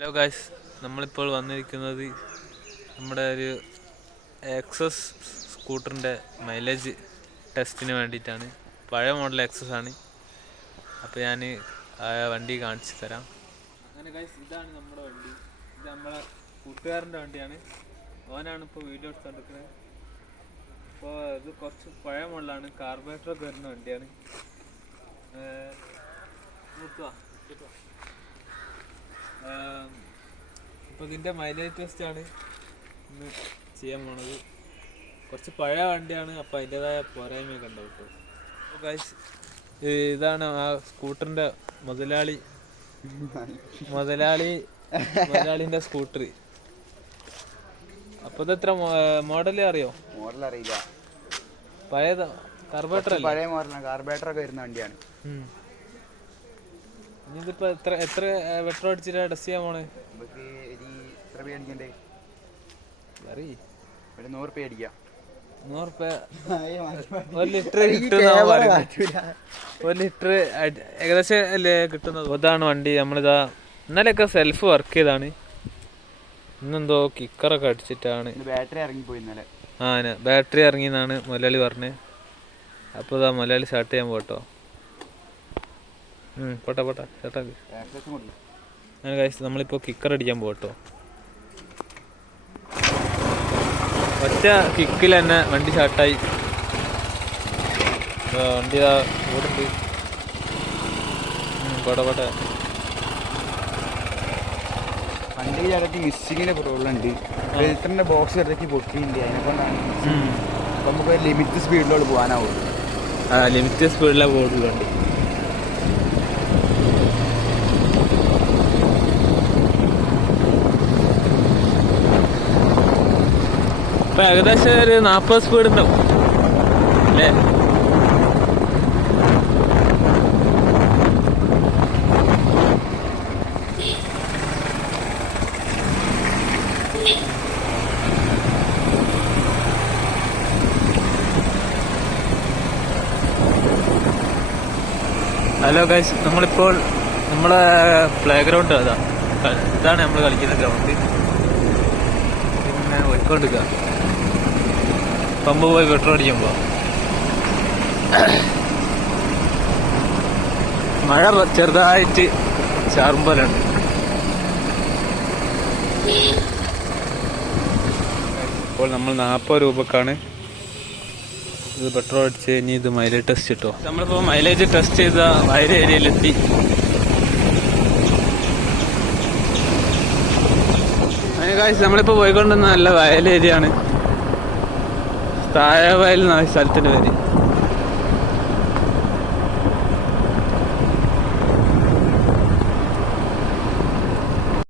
Hello guys, നമ്മളിപ്പോൾ വന്നിരിക്കുന്നത് നമ്മുടെ ഒരു എക്സസ് സ്കൂട്ടറിൻ്റെ മൈലേജ് ടെസ്റ്റിന് വേണ്ടിയിട്ടാണ്. പഴയ മോഡൽ എക്സസ് ആണ്. അപ്പോൾ ഞാൻ ആ വണ്ടി കാണിച്ചു തരാം. അങ്ങനെ ഗായ്സ്, ഇതാണ് നമ്മുടെ വണ്ടി. ഇത് നമ്മളെ കൂട്ടുകാരൻ്റെ വണ്ടിയാണ്. ഓനാണ് ഇപ്പോൾ വീഡിയോ എടുത്തുകൊണ്ടിരിക്കുന്നത്. അപ്പോൾ ഇത് കുറച്ച് പഴയ മോഡലാണ്, കാർബറേറ്ററൊക്കെ വരുന്ന വണ്ടിയാണ്. അപ്പോൾ ഇതിൻ്റെ മൈലേജ് ടെസ്റ്റാണ് ഇന്ന് ചെയ്യാൻ പോണത്. കുറച്ച് പഴയ വണ്ടിയാണ്, അപ്പോൾ അതിൻ്റെതായ പോരായ്മയൊക്കെ ഉണ്ടാവും കേട്ടോ. അപ്പോൾ ഗൈസ്, ഇതാണ് ആ സ്കൂട്ടറിൻ്റെ മുതലാളിൻ്റെ സ്കൂട്ടർ. അപ്പോൾ ഇതെത്ര മോഡൽ അറിയോ? മോഡൽ അറിയില്ല. പഴയത് കാർബറേറ്റർ, പഴയ മോഡലാണ്, കാർബറേറ്ററൊക്കെ വരുന്ന വണ്ടിയാണ്. ഇതിപ്പോ എത്ര പെട്രോൾ അടിച്ചിട്ടാ ടെസ്റ്റ് ചെയ്യാൻ പോണേ? എത്ര രൂപ അടിക്കണ്ടേ? ഒരു 100 രൂപ അടിക്കാം. 100 രൂപ 1 ലിറ്റർ കിട്ടുന്ന 1 ലിറ്റർ ഏകദേശം അല്ലേ കിട്ടുന്നത്. അതാണ് വണ്ടി. നമ്മളിതാ ഇന്നലെയൊക്കെ സെൽഫ് വർക്ക് ചെയ്താണ്. ഇന്നെന്തോ കിക്കറൊക്കെ അടിച്ചിട്ടാണ്. ബാറ്ററി ഇറങ്ങിപ്പോയി ഇന്നലെ. ബാറ്ററി ഇറങ്ങിയെന്നാണ് മുതലാളി പറഞ്ഞത്. അപ്പോൾ ഇതാ മുതലാളി സ്റ്റാർട്ട് ചെയ്യാൻ പോട്ടോ. പോട്ടെ ചേട്ടാ. അങ്ങനെ കഴിച്ച് നമ്മളിപ്പോൾ കിക്കർ അടിക്കാൻ പോട്ടോ. ഒറ്റ കിക്കിൽ തന്നെ വണ്ടി സ്റ്റാർട്ടായി. വണ്ടി ഓടുണ്ട്. പോട്ടെ. വണ്ടിയിൽ ഇടയ്ക്ക് മിസ്സിങ്ങിൻ്റെ പ്രോബ്ലം ഉണ്ട്. ഫിൽറ്ററിൻ്റെ ബോക്സ് ഇടയ്ക്ക് പൊട്ടിയിട്ടുണ്ട്. അതിനെക്കൊണ്ടാണ് അപ്പം നമുക്ക് ലിമിറ്റ് സ്പീഡിലോട്ട് പോകാനാവും. ലിമിറ്റ് സ്പീഡിലാണ് പോകുന്നത് വണ്ടി. ഇപ്പം ഏകദേശം ഒരു 40 സ്പീഡ് ഉണ്ടാവും അല്ലേ? ഹലോ ഗൈസ്, നമ്മളിപ്പോൾ നമ്മളെ പ്ലേ ഗ്രൗണ്ട് ഇതാണ് നമ്മൾ കളിക്കുന്ന ഗ്രൗണ്ട്. പിന്നെ പോയിക്കൊണ്ടിരിക്കുക. പമ്പ് പോയി പെട്രോൾ അടിക്കുമ്പോൾ മഴ ചെറുതായിട്ട് ചാറുമ്പോലുണ്ട്. ഇപ്പോൾ നമ്മൾ 40 രൂപക്കാണ് ഇത് പെട്രോൾ അടിച്ച് കഴിഞ്ഞ് ഇത് മൈലേജ് ടെസ്റ്റ് കിട്ടോ. നമ്മളിപ്പോൾ മൈലേജ് ടെസ്റ്റ് ചെയ്ത വയൽ ഏരിയയിലെത്തി. അതിന് കാശ് നമ്മളിപ്പോൾ പോയിക്കൊണ്ടിരുന്ന നല്ല വയൽ ഏരിയ ആണ്. താഴെ വയൽ എന്ന സ്ഥലത്തിൻ്റെ പേര്.